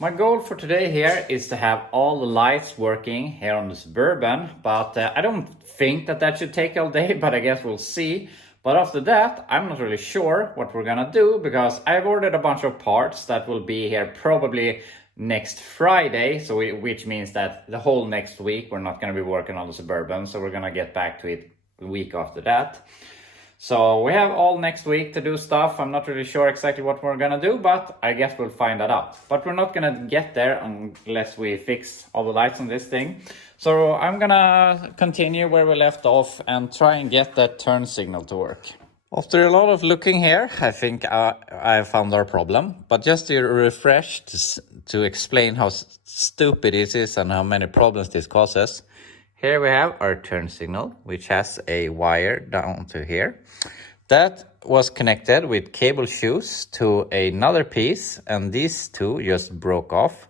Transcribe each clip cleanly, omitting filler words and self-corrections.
My goal for today here is to have all the lights working here on the Suburban, but I don't think that should take all day, but I guess we'll see. But after that, I'm not really sure what we're gonna do because I've ordered a bunch of parts that will be here probably next Friday, which means that the whole next week we're not gonna be working on the Suburban, so we're gonna get back to it the week after that. So we have all next week to do stuff. I'm not really sure exactly what we're gonna do, but I guess we'll find that out. But we're not gonna get there unless we fix all the lights on this thing. So I'm gonna continue where we left off and try and get that turn signal to work. After a lot of looking here, I think I found our problem. But just to refresh, to explain how stupid it is and how many problems this causes. Here we have our turn signal, which has a wire down to here. That was connected with cable shoes to another piece, and these two just broke off.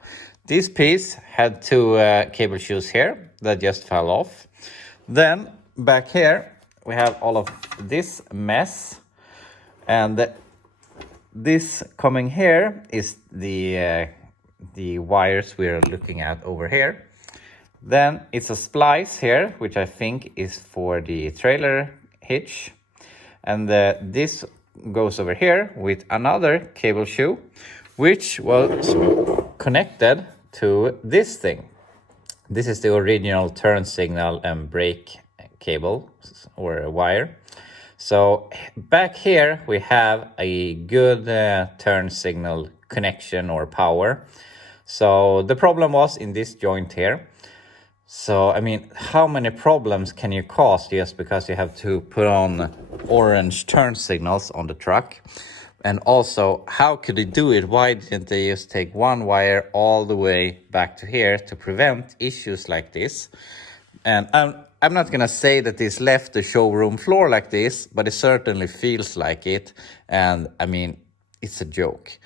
This piece had two cable shoes here that just fell off. Then back here, we have all of this mess. And this coming here is the wires we're looking at over here. Then it's a splice here, which I think is for the trailer hitch. And this goes over here with another cable shoe, which was connected to this thing. This is the original turn signal and brake cable or a wire. So back here we have a good turn signal connection or power. So the problem was in this joint here. So, I mean, how many problems can you cause just because you have to put on orange turn signals on the truck? And also, how could they do it? Why didn't they just take one wire all the way back to here to prevent issues like this? And I'm not going to say that this left the showroom floor like this, but it certainly feels like it. And, I mean, it's a joke.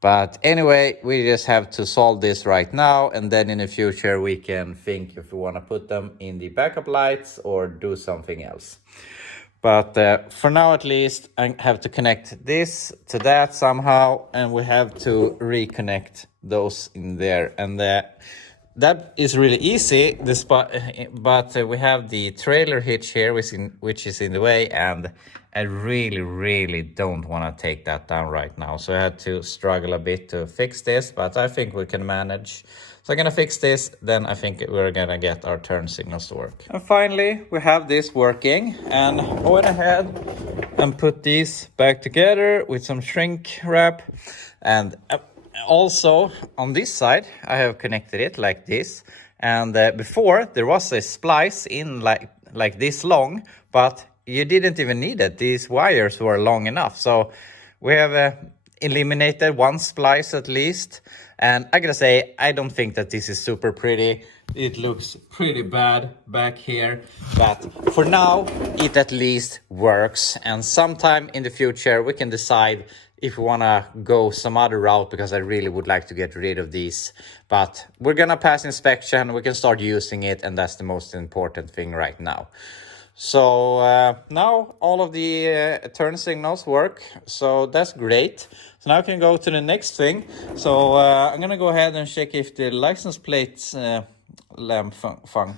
But anyway, we just have to solve this right now, and then in the future we can think if we want to put them in the backup lights or do something else. But for now at least, I have to connect this to that somehow, and we have to reconnect those in there. And that is really easy, but we have the trailer hitch here, which is in the way, and I really don't want to take that down right now. So I had to struggle a bit to fix this, but I think we can manage. So I'm going to fix this, then I think we're going to get our turn signals to work. And finally, we have this working, and I went ahead and put these back together with some shrink wrap. And also on this side, I have connected it like this. And before, there was a splice in like this long, but you didn't even need it. These wires were long enough. So we have eliminated one splice at least. And I gotta say, I don't think that this is super pretty. It looks pretty bad back here. But for now, it at least works. And sometime in the future, we can decide if we want to go some other route, because I really would like to get rid of these. But we're going to pass inspection. We can start using it. And that's the most important thing right now. So now all of the turn signals work, so that's great. So now I can go to the next thing. So I'm gonna go ahead and check if the license plate lamp function.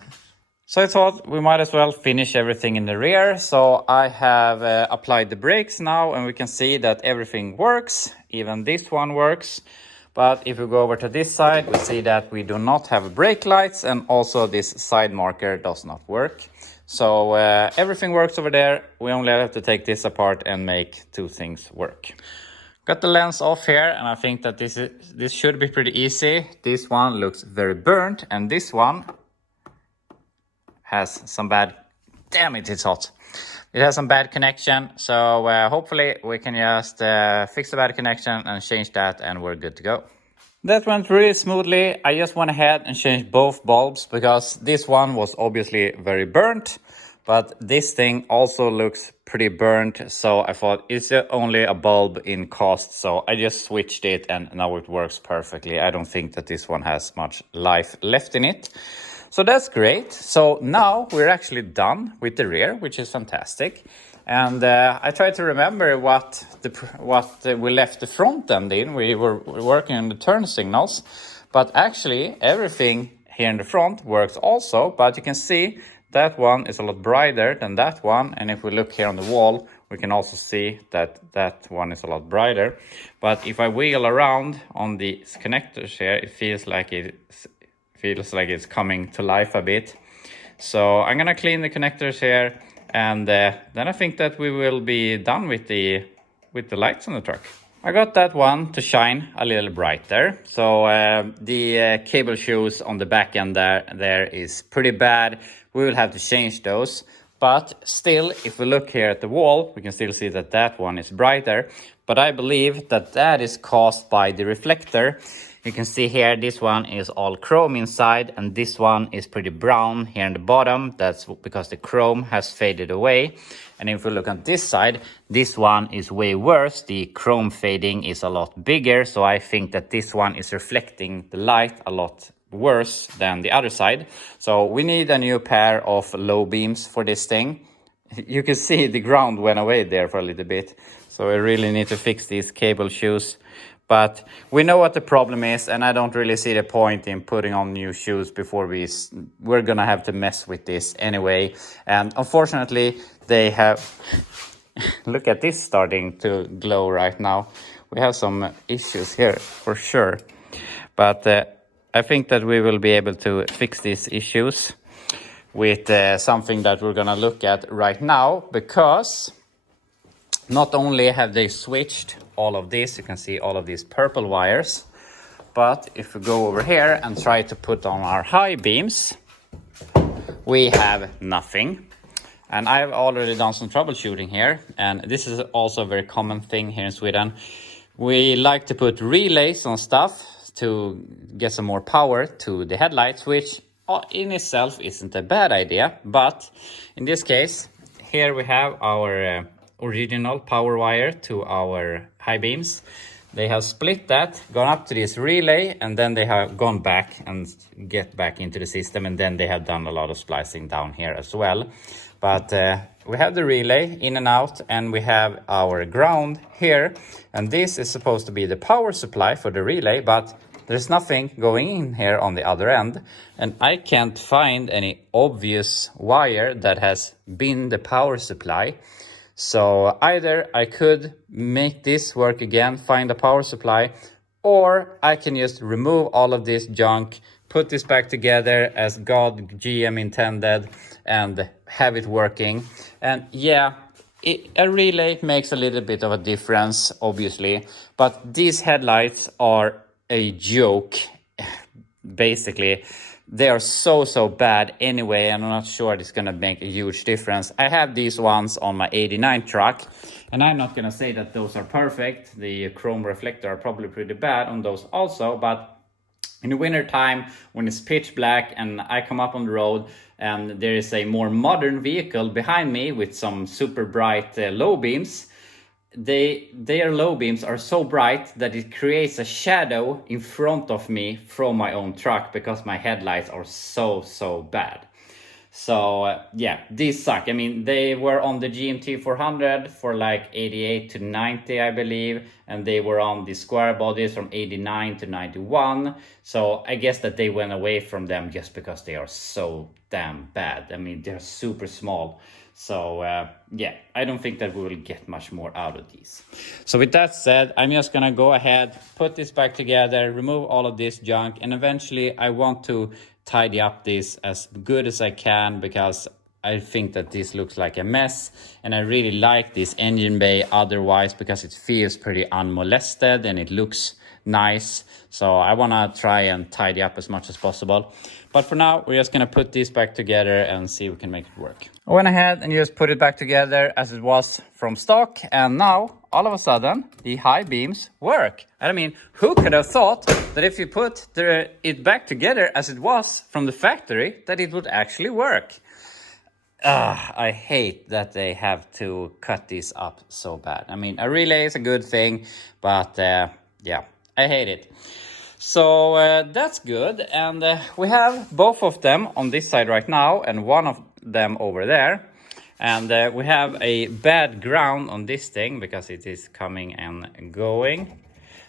So I thought we might as well finish everything in the rear. So I have applied the brakes now, and we can see that everything works. Even this one works. But if we go over to this side, we see that we do not have brake lights, and also this side marker does not work. So everything works over there. We only have to take this apart and make two things work. Got the lens off here, and I think that this should be pretty easy. This one looks very burnt, and this one has some bad... Damn it, it's hot. It has some bad connection, so hopefully we can just fix the bad connection and change that, and we're good to go. That went really smoothly. I just went ahead and changed both bulbs because this one was obviously very burnt, but this thing also looks pretty burnt. So I thought it's only a bulb in cost. So I just switched it and now it works perfectly. I don't think that this one has much life left in it. So that's great. So now we're actually done with the rear, which is fantastic. And I tried to remember what we left the front end in. We were working on the turn signals, but actually everything here in the front works also. But you can see that one is a lot brighter than that one. And if we look here on the wall, we can also see that that one is a lot brighter. But if I wheel around on the connectors here, it feels like it's coming to life a bit. So I'm gonna clean the connectors here, and then I think that we will be done with the lights on the truck. I got that one to shine a little brighter. So the cable shoes on the back end there is pretty bad. We will have to change those. But still, if we look here at the wall, we can still see that that one is brighter. But I believe that that is caused by the reflector. You can see here, this one is all chrome inside, and this one is pretty brown here in the bottom. That's because the chrome has faded away. And if we look on this side, this one is way worse. The chrome fading is a lot bigger. So I think that this one is reflecting the light a lot worse than the other side. So we need a new pair of low beams for this thing. You can see the ground went away there for a little bit. So we really need to fix these cable shoes. But we know what the problem is, and I don't really see the point in putting on new shoes before we're gonna have to mess with this anyway. And unfortunately, they have look at this starting to glow right now. We have some issues here for sure. But I think that we will be able to fix these issues with something that we're gonna look at right now, because not only have they switched all of this, you can see all of these purple wires, but if we go over here and try to put on our high beams, we have nothing. And I've already done some troubleshooting here, and this is also a very common thing here in Sweden. We like to put relays on stuff to get some more power to the headlights, which in itself isn't a bad idea. But in this case, here we have our original power wire to our high beams. They have split that, gone up to this relay, and then they have gone back and get back into the system, and then they have done a lot of splicing down here as well. But we have the relay in and out, and we have our ground here, and this is supposed to be the power supply for the relay, but there's nothing going in here on the other end, and I can't find any obvious wire that has been the power supply. So either I could make this work again, find a power supply, or I can just remove all of this junk, put this back together as God GM intended, and have it working. And yeah, a relay makes a little bit of a difference, obviously, but these headlights are a joke, basically. They are so bad anyway, and I'm not sure it's gonna make a huge difference. I have these ones on my 89 truck, and I'm not gonna say that those are perfect. The chrome reflector are probably pretty bad on those also, but in the winter time, when it's pitch black and I come up on the road and there is a more modern vehicle behind me with some super bright low beams, their low beams are so bright that it creates a shadow in front of me from my own truck, because my headlights are so bad. So yeah, these suck. I mean, they were on the GMT 400 for like 88 to 90, I believe, and they were on the square bodies from 89 to 91. So I guess that they went away from them just because they are so damn bad. I mean, they're super small. So yeah, I don't think that we will get much more out of these. So with that said, I'm just gonna go ahead, put this back together, remove all of this junk, and eventually I want to tidy up this as good as I can, because I think that this looks like a mess, and I really like this engine bay otherwise, because it feels pretty unmolested and it looks nice. So I want to try and tidy up as much as possible. But for now, we're just going to put this back together and see if we can make it work. I went ahead and just put it back together as it was from stock, and now all of a sudden the high beams work. And I mean, who could have thought that if you put it back together as it was from the factory, that it would actually work? I hate that they have to cut this up so bad. I mean, a relay is a good thing, but yeah, I hate it. So that's good, and we have both of them on this side right now and one of them over there. And we have a bad ground on this thing because it is coming and going.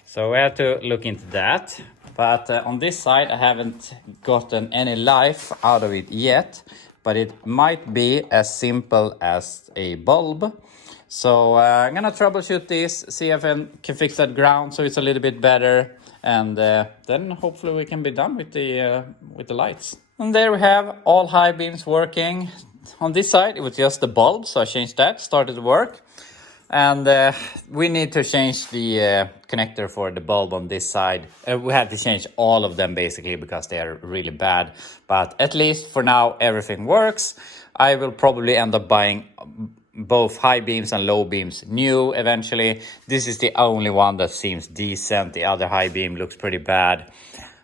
So we have to look into that. But on this side, I haven't gotten any life out of it yet. But it might be as simple as a bulb. So I'm gonna troubleshoot this, see if I can fix that ground so it's a little bit better. And then hopefully we can be done with the lights. And there we have all high beams working. On this side, it was just the bulb, so I changed that, started to work. And we need to change the connector for the bulb on this side. We have to change all of them basically because they are really bad. But at least for now, everything works. I will probably end up buying both high beams and low beams new eventually. This is the only one that seems decent. The other high beam looks pretty bad.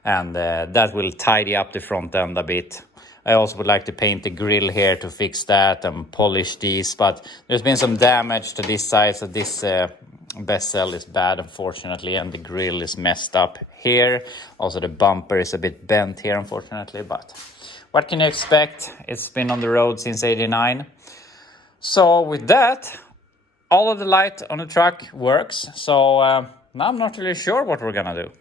And that will tidy up the front end a bit. I also would like to paint the grill here to fix that and polish these, but there's been some damage to this side, so this bezel is bad unfortunately, and the grill is messed up here. Also the bumper is a bit bent here unfortunately, but what can you expect? It's been on the road since '89. So with that, all of the light on the truck works, so now I'm not really sure what we're gonna do.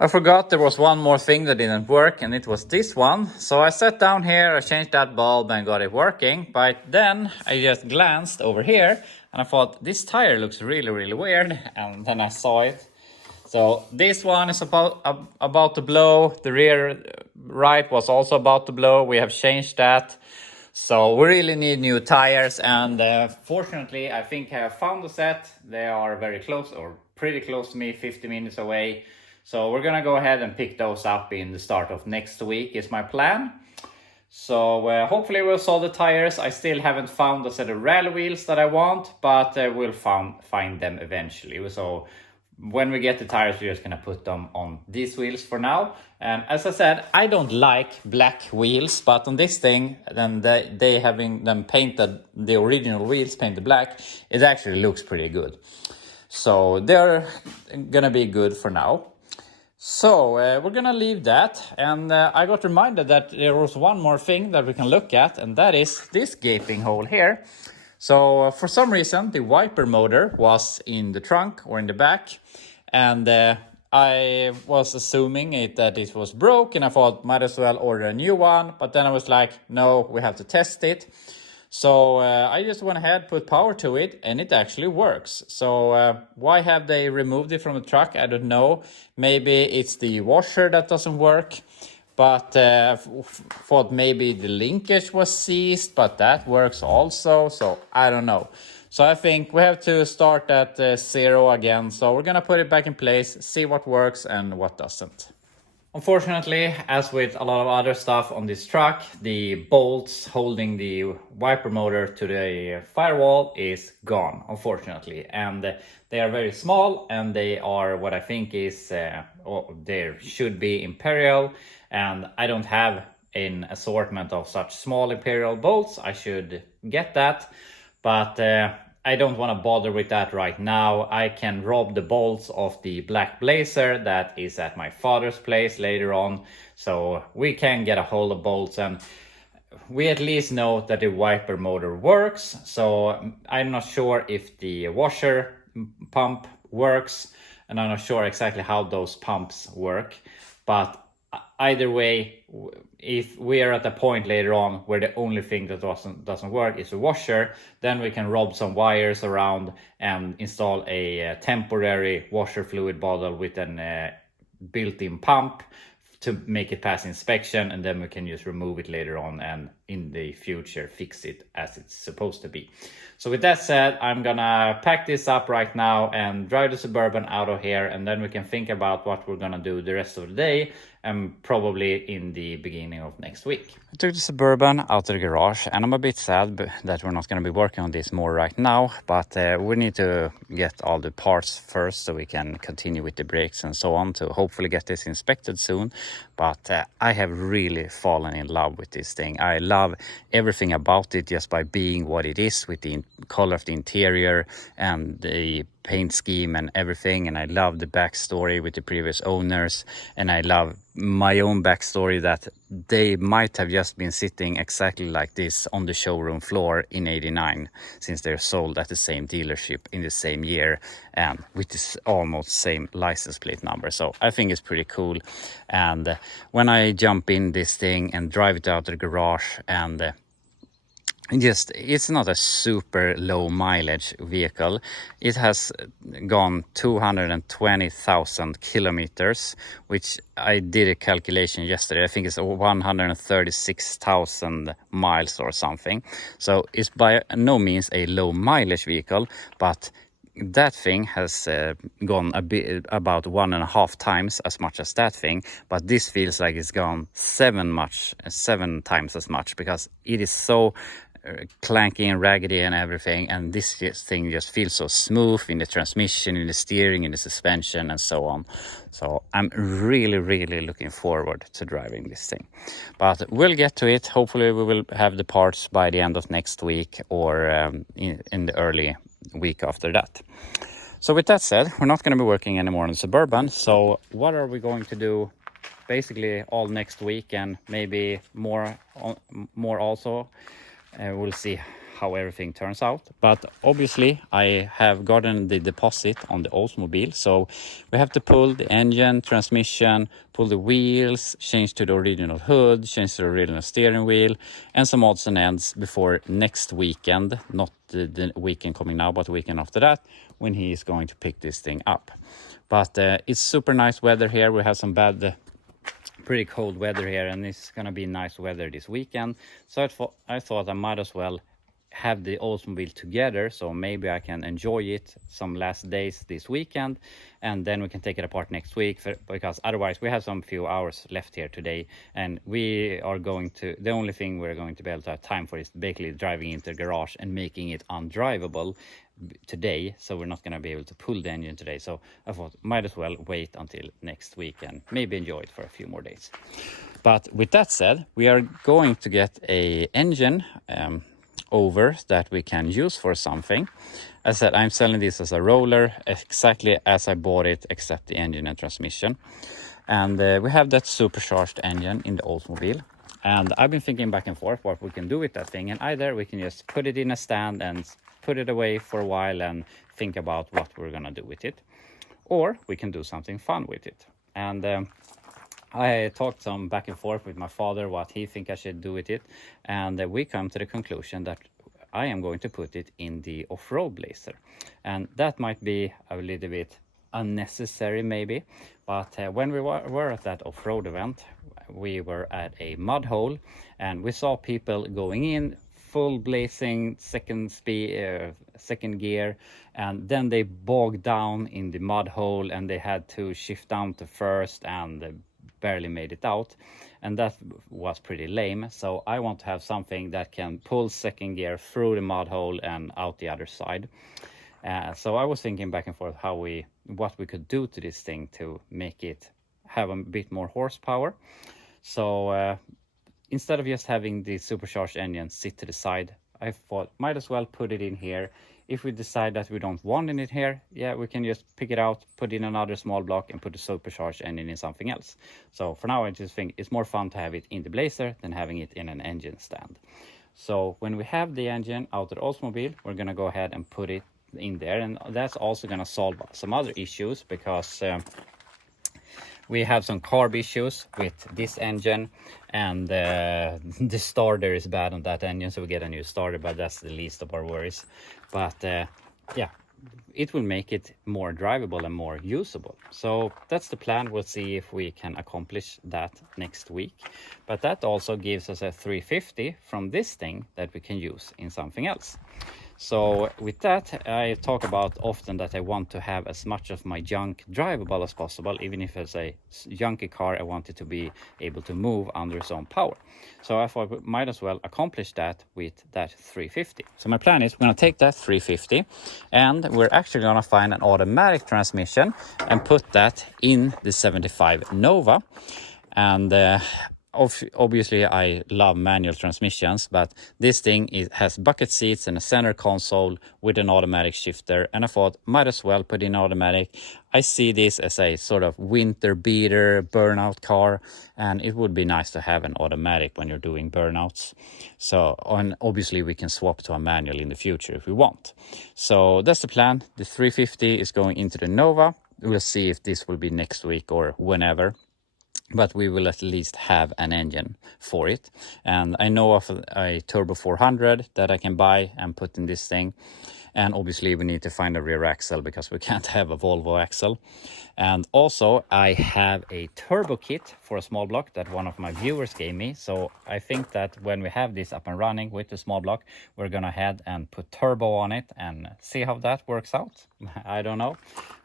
I forgot there was one more thing that didn't work, and it was this one. So I sat down here, I changed that bulb and got it working. But then I just glanced over here and I thought this tire looks really, really weird. And then I saw it. So this one is about to blow. The rear right was also about to blow. We have changed that. So we really need new tires. And fortunately, I think I have found the set. They are very close, or pretty close to me, 50 minutes away. So we're gonna go ahead and pick those up in the start of next week is my plan. So hopefully we'll solve the tires. I still haven't found the set of rally wheels that I want, but we'll find them eventually. So when we get the tires, we're just gonna put them on these wheels for now. And as I said, I don't like black wheels, but on this thing, then they having them painted, the original wheels painted black, it actually looks pretty good. So they're gonna be good for now. So we're gonna leave that, and I got reminded that there was one more thing that we can look at, and that is this gaping hole here. So for some reason the wiper motor was in the trunk or in the back, and I was assuming that it was broke, and I thought might as well order a new one, but then I was like, no, we have to test it. So I just went ahead, put power to it, and it actually works. So why have they removed it from the truck? I don't know. Maybe it's the washer that doesn't work. But thought maybe the linkage was seized, but that works also. So I don't know. So I think we have to start at 0 again. So we're going to put it back in place, see what works and what doesn't. Unfortunately, as with a lot of other stuff on this truck, the bolts holding the wiper motor to the firewall is gone, unfortunately. And they are very small, and they are what I think is, there should be Imperial. And I don't have an assortment of such small Imperial bolts. I should get that, but I don't want to bother with that right now. I can rob the bolts of the black Blazer that is at my father's place later on. So we can get a hold of bolts, and we at least know that the wiper motor works. So I'm not sure if the washer pump works, and I'm not sure exactly how those pumps work. But either way, if we are at a point later on where the only thing that doesn't work is a washer, then we can rob some wires around and install a temporary washer fluid bottle with an built-in pump to make it pass inspection, and then we can just remove it later on and in the future fix it as it's supposed to be. So with that said, I'm gonna pack this up right now and drive the Suburban out of here, and then we can think about what we're gonna do the rest of the day, and probably in the beginning of next week. I took the Suburban out of the garage, and I'm a bit sad that we're not going to be working on this more right now, but we need to get all the parts first so we can continue with the brakes and so on to hopefully get this inspected soon. But I have really fallen in love with this thing. I love everything about it just by being what it is, with the color of the interior and the paint scheme and everything. And I love the backstory with the previous owners, and I love my own backstory that they might have just been sitting exactly like this on the showroom floor in '89, since they're sold at the same dealership in the same year and with this almost same license plate number. So I think it's pretty cool. And when I jump in this thing and drive it out of the garage, and it's not a super low mileage vehicle. It has gone 220,000 kilometers, which I did a calculation yesterday. I think it's 136,000 miles or something. So it's by no means a low mileage vehicle, but that thing has gone about 1.5 times as much as that thing, but this feels like it's gone 7 times as much, because it is so clanky and raggedy and everything, and this thing just feels so smooth in the transmission, in the steering, in the suspension, and so on. So I'm really looking forward to driving this thing, but we'll get to it. Hopefully we will have the parts by the end of next week, or in the early week after that. So with that said, we're not going to be working anymore on Suburban. So what are we going to do basically all next week, and maybe more also? We'll see how everything turns out. But obviously I have gotten the deposit on the Oldsmobile, so we have to pull the engine, transmission, pull the wheels, change to the original hood, change to the original steering wheel, and some odds and ends before next weekend, not the weekend coming now, but the weekend after that, when he is going to pick this thing up. But it's super nice weather here. We have some pretty cold weather here, and it's gonna be nice weather this weekend. So I thought I might as well have the Oldsmobile together, so maybe I can enjoy it some last days this weekend, and then we can take it apart next week, because otherwise we have some few hours left here today, and the only thing we're going to be able to have time for is basically driving into the garage and making it undrivable today. So we're not going to be able to pull the engine today, so I thought might as well wait until next week and maybe enjoy it for a few more days. But with that said, we are going to get a engine over that we can use for something. As I said, I'm selling this as a roller, exactly as I bought it, except the engine and transmission. And we have that supercharged engine in the Oldsmobile, and I've been thinking back and forth what we can do with that thing, and either we can just put it in a stand and put it away for a while and think about what we're gonna do with it, or we can do something fun with it. And I talked some back and forth with my father what he think I should do with it, and we come to the conclusion that I am going to put it in the off-road Blazer. And that might be a little bit unnecessary maybe, but when we were at that off-road event, we were at a mud hole, and we saw people going in full blazing second gear, and then they bogged down in the mud hole, and they had to shift down to first, and barely made it out, and that was pretty lame. So I want to have something that can pull second gear through the mud hole and out the other side. So I was thinking back and forth what we could do to this thing to make it have a bit more horsepower. So instead of just having the supercharged engine sit to the side, I thought might as well put it in here. If we decide that we don't want it here, yeah, we can just pick it out, put in another small block, and put a supercharged engine in something else. So for now, I just think it's more fun to have it in the Blazer than having it in an engine stand. So when we have the engine out of the Oldsmobile, we're gonna go ahead and put it in there, and that's also gonna solve some other issues, because we have some carb issues with this engine, and the starter is bad on that engine, so we get a new starter, but that's the least of our worries. But yeah, it will make it more drivable and more usable. So that's the plan. We'll see if we can accomplish that next week. But that also gives us a 350 from this thing that we can use in something else. So with that, I talk about often that I want to have as much of my junk drivable as possible. Even if it's a junky car, I want it to be able to move under its own power. So I thought we might as well accomplish that with that 350. So my plan is we're going to take that 350, and we're actually going to find an automatic transmission and put that in the 75 Nova. And obviously I love manual transmissions, but this thing has bucket seats and a center console with an automatic shifter, and I thought might as well put in automatic. I see this as a sort of winter beater burnout car, and it would be nice to have an automatic when you're doing burnouts. So, and obviously we can swap to a manual in the future if we want. So that's the plan. The 350 is going into the Nova. We'll see if this will be next week or whenever, but we will at least have an engine for it. And I know of a Turbo 400 that I can buy and put in this thing. And obviously we need to find a rear axle because we can't have a Volvo axle. And also I have a turbo kit for a small block that one of my viewers gave me. So I think that when we have this up and running with the small block, we're gonna head and put turbo on it and see how that works out. I don't know,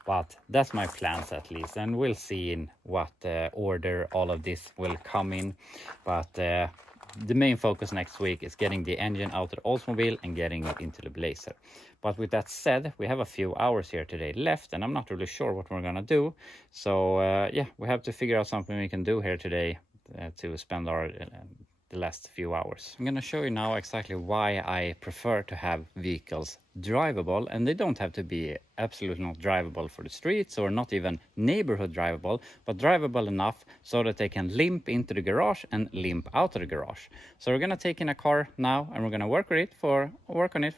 but that's my plans at least. And we'll see in what order all of this will come in. But the main focus next week is getting the engine out of the Oldsmobile and getting it into the Blazer. But with that said, we have a few hours here today left, and I'm not really sure what we're gonna do. So yeah, we have to figure out something we can do here today to spend our the last few hours. I'm gonna show you now exactly why I prefer to have vehicles drivable, and they don't have to be absolutely not drivable for the streets or not even neighborhood drivable, but drivable enough so that they can limp into the garage and limp out of the garage. So we're gonna take in a car now and we're gonna work on it for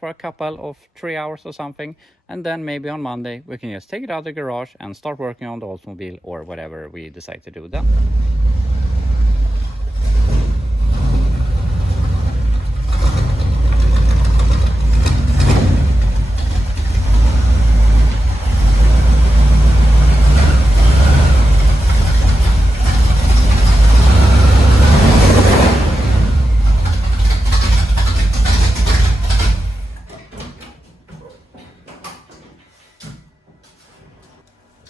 a couple of 3 hours or something, and then maybe on Monday we can just take it out of the garage and start working on the Oldsmobile or whatever we decide to do then.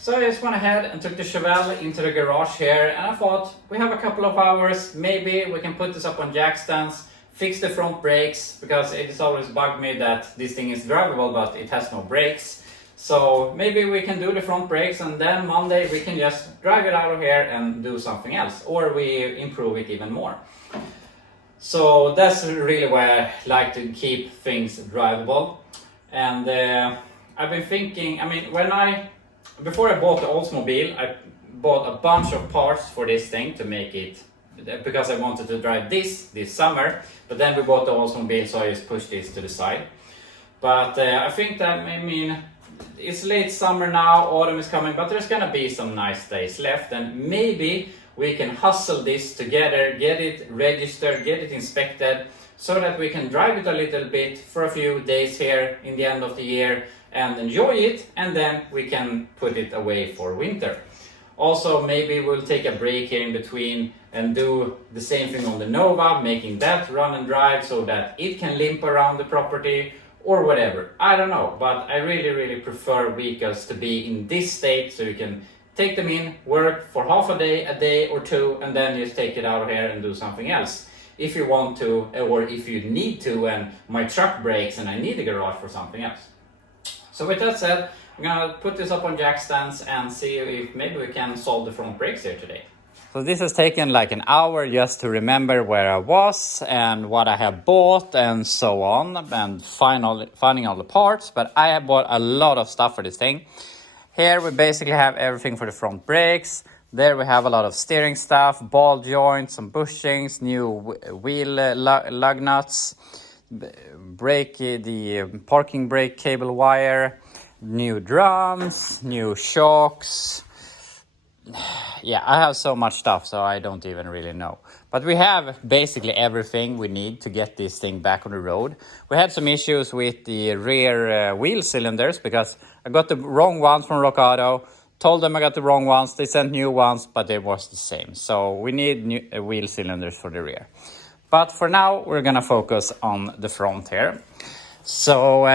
So I just went ahead and took the Chevelle into the garage here, and I thought we have a couple of hours, maybe we can put this up on jack stands, fix the front brakes, because it has always bugged me that this thing is drivable but it has no brakes. So maybe we can do the front brakes and then Monday we can just drive it out of here and do something else, or we improve it even more. So that's really why I like to keep things drivable. And I've been thinking, I mean, before I bought the Oldsmobile, I bought a bunch of parts for this thing to make it, because I wanted to drive this summer, but then we bought the Oldsmobile, so I just pushed this to the side. But I think that, I mean, it's late summer now, autumn is coming, but there's gonna be some nice days left, and maybe we can hustle this together, get it registered, get it inspected, so that we can drive it a little bit for a few days here in the end of the year and enjoy it, and then we can put it away for winter. Also, maybe we'll take a break here in between and do the same thing on the Nova, making that run and drive so that it can limp around the property or whatever. I don't know, but I really prefer vehicles to be in this state so you can take them in, work for half a day or two, and then just take it out of here and do something else if you want to, or if you need to and my truck breaks and I need a garage for something else. So with that said, I'm gonna put this up on jack stands and see if maybe we can solve the front brakes here today. So this has taken like an hour just to remember where I was and what I have bought and so on, and finding all the parts, but I have bought a lot of stuff for this thing. Here we basically have everything for the front brakes. There we have a lot of steering stuff, ball joints, some bushings, new wheel lug nuts, the parking brake cable wire, new drums, new shocks. Yeah, I have so much stuff, so I don't even really know. But we have basically everything we need to get this thing back on the road. We had some issues with the rear wheel cylinders because I got the wrong ones from Rock Auto. Told them I got the wrong ones. They sent new ones, but they was the same. So we need new wheel cylinders for the rear. But for now, we're gonna focus on the front here. So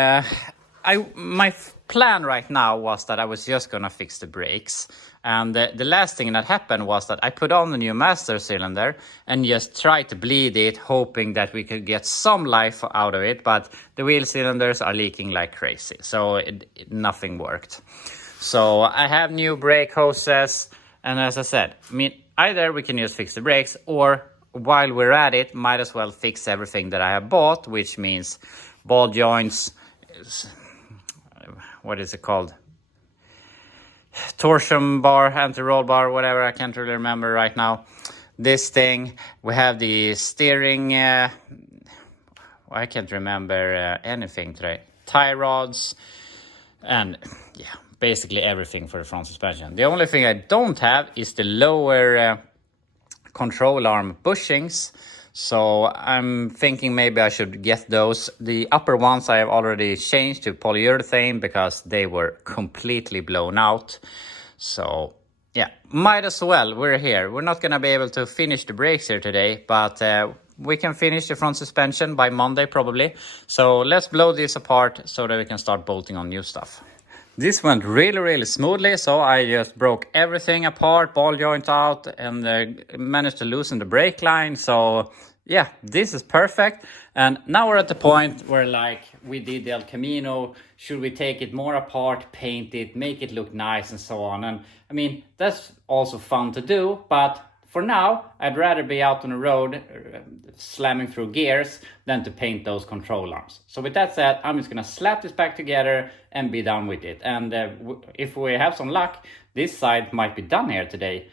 my plan right now was that I was just gonna fix the brakes. And the last thing that happened was that I put on the new master cylinder and just tried to bleed it, hoping that we could get some life out of it. But the wheel cylinders are leaking like crazy, so nothing worked. So I have new brake hoses, and as I said, I mean, either we can just fix the brakes, or while we're at it, might as well fix everything that I have bought, which means ball joints, what is it called? Torsion bar, anti-roll bar, whatever, I can't really remember right now. This thing, we have the steering, I can't remember anything today. Tie rods, and yeah, basically everything for the front suspension. The only thing I don't have is the lower control arm bushings. So I'm thinking maybe I should get those. The upper ones I have already changed to polyurethane because they were completely blown out. So yeah, might as well, we're here. We're not gonna be able to finish the brakes here today, but we can finish the front suspension by Monday probably. So let's blow this apart so that we can start bolting on new stuff. This went really smoothly, so I just broke everything apart, ball joint out, and managed to loosen the brake line. So yeah, this is perfect. And now we're at the point where like we did the El Camino, should we take it more apart, paint it, make it look nice and so on. And I mean, that's also fun to do, but for now, I'd rather be out on the road slamming through gears than to paint those control arms. So with that said, I'm just gonna slap this back together and be done with it. And if we have some luck, this side might be done here today.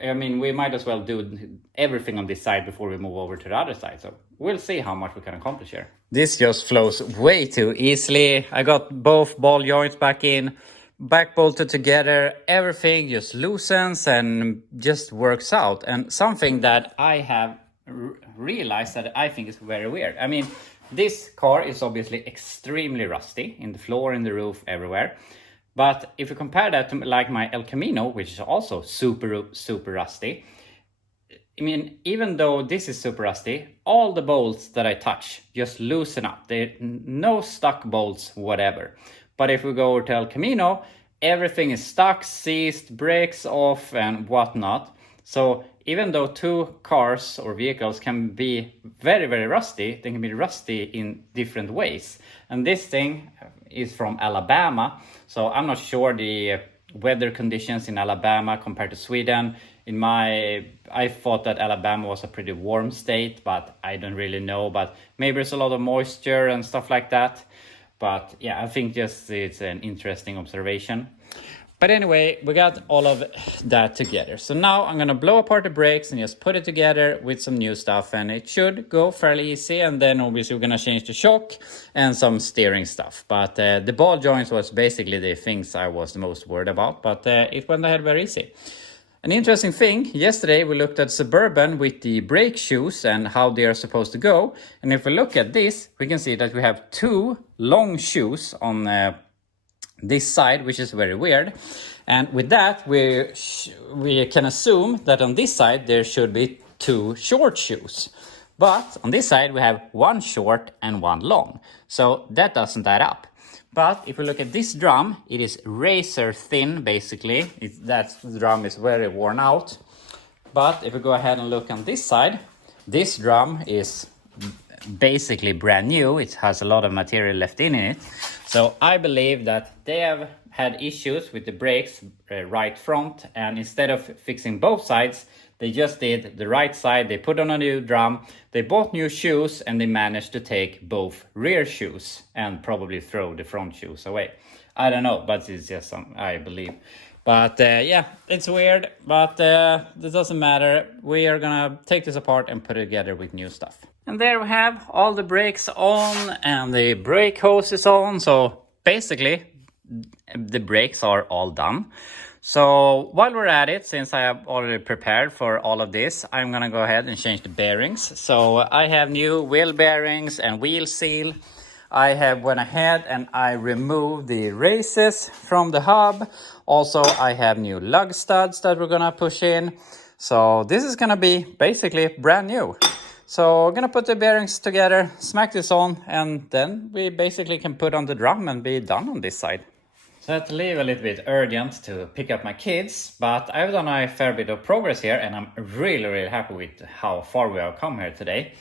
I mean, we might as well do everything on this side before we move over to the other side. So we'll see how much we can accomplish here. This just flows way too easily. I got both ball joints back in, back bolted together, everything just loosens and just works out. And something that I have realized that I think is very weird. I mean, this car is obviously extremely rusty in the floor, in the roof, everywhere. But if you compare that to like my El Camino, which is also super rusty, I mean, even though this is super rusty, all the bolts that I touch just loosen up. There no stuck bolts, whatever. But if we go over to El Camino, everything is stuck, seized, brakes off and whatnot. So even though two cars or vehicles can be very rusty, they can be rusty in different ways. And this thing is from Alabama. So I'm not sure the weather conditions in Alabama compared to Sweden. I thought that Alabama was a pretty warm state, but I don't really know. But maybe there's a lot of moisture and stuff like that. But yeah, I think just it's an interesting observation. But anyway, we got all of that together. So now I'm gonna blow apart the brakes and just put it together with some new stuff, and it should go fairly easy. And then obviously we're gonna change the shock and some steering stuff. But the ball joints was basically the things I was the most worried about, but it went ahead very easy. An interesting thing, yesterday we looked at Suburban with the brake shoes and how they are supposed to go. And if we look at this, we can see that we have two long shoes on this side, which is very weird. And with that, we can assume that on this side there should be two short shoes. But on this side we have one short and one long. So that doesn't add up. But if we look at this drum, it is razor thin, basically. That drum is very worn out. But if we go ahead and look on this side, this drum is basically brand new. It has a lot of material left in it. So I believe that they have had issues with the brakes right front. And instead of fixing both sides, they just did the right side. They put on a new drum, they bought new shoes, and they managed to take both rear shoes and probably throw the front shoes away. I don't know, but it's just something I believe. But yeah, it's weird, but this doesn't matter. We are gonna take this apart and put it together with new stuff. And there we have all the brakes on and the brake hose is on. So basically, the brakes are all done. So while we're at it, since I have already prepared for all of this, I'm gonna go ahead and change the bearings. So I have new wheel bearings and wheel seal. I have went ahead and I removed the races from the hub. Also, I have new lug studs that we're gonna push in. So this is gonna be basically brand new. So we're gonna put the bearings together, smack this on, and then we basically can put on the drum and be done on this side. So I had to leave a little bit urgent to pick up my kids, but I've done a fair bit of progress here and I'm really happy with how far we have come here today.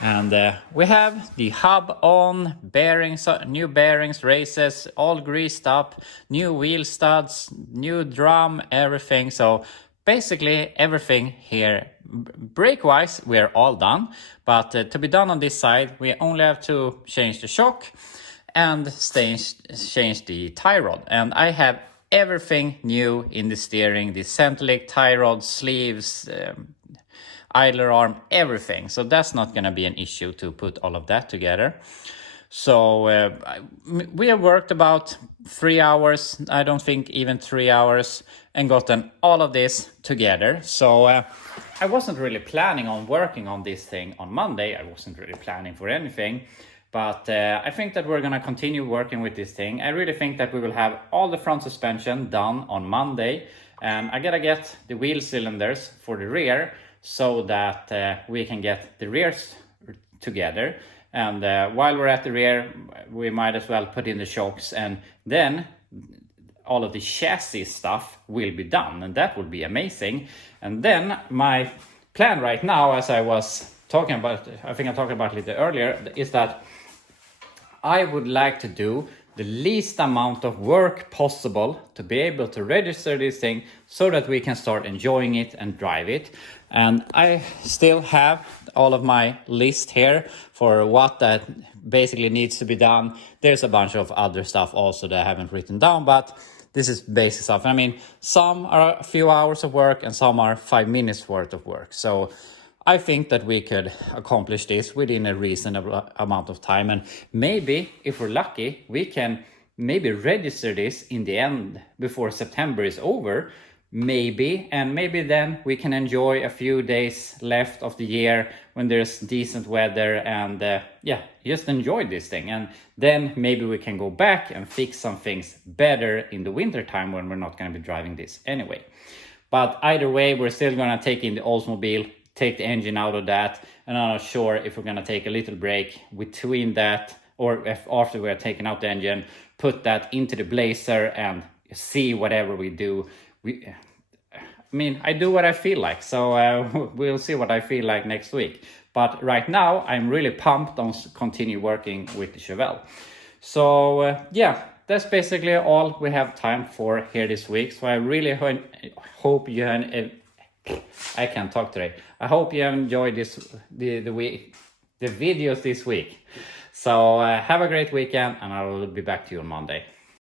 And we have the hub on, bearings, new bearings, races, all greased up, new wheel studs, new drum, everything. So basically everything here, brake-wise, we're all done. But to be done on this side, we only have to change the shock and change the tie rod. And I have everything new in the steering, the Centrelink tie rod, sleeves, idler arm, everything. So that's not going to be an issue to put all of that together. So we have worked about 3 hours, I don't think even 3 hours, and gotten all of this together. So I wasn't really planning on working on this thing on Monday. I wasn't really planning for anything. But I think that we're going to continue working with this thing. I really think that we will have all the front suspension done on Monday. And I gotta get the wheel cylinders for the rear so that we can get the rears together. And while we're at the rear, we might as well put in the shocks, and then all of the chassis stuff will be done, and that would be amazing. And then my plan right now, as I was talking about, I think I talked about it a little earlier, is that I would like to do the least amount of work possible to be able to register this thing so that we can start enjoying it and drive it. And I still have all of my list here for what that basically needs to be done. There's a bunch of other stuff also that I haven't written down, but this is basic stuff. I mean, some are a few hours of work and some are 5 minutes worth of work. So I think that we could accomplish this within a reasonable amount of time. And maybe, if we're lucky, we can maybe register this in the end before September is over. Maybe, and maybe then we can enjoy a few days left of the year when there's decent weather and yeah, just enjoy this thing. And then maybe we can go back and fix some things better in the winter time when we're not going to be driving this anyway. But either way, we're still going to take in the Oldsmobile, take the engine out of that, and I'm not sure if we're going to take a little break between that, or if after we're taking out the engine, put that into the Blazer and see whatever we do. I mean, I do what I feel like, so we'll see what I feel like next week. But right now, I'm really pumped on continue working with the Chevelle. So yeah, that's basically all we have time for here this week. So I really hope you I can't talk today. I hope you enjoyed the videos this week. So have a great weekend, and I will be back to you on Monday.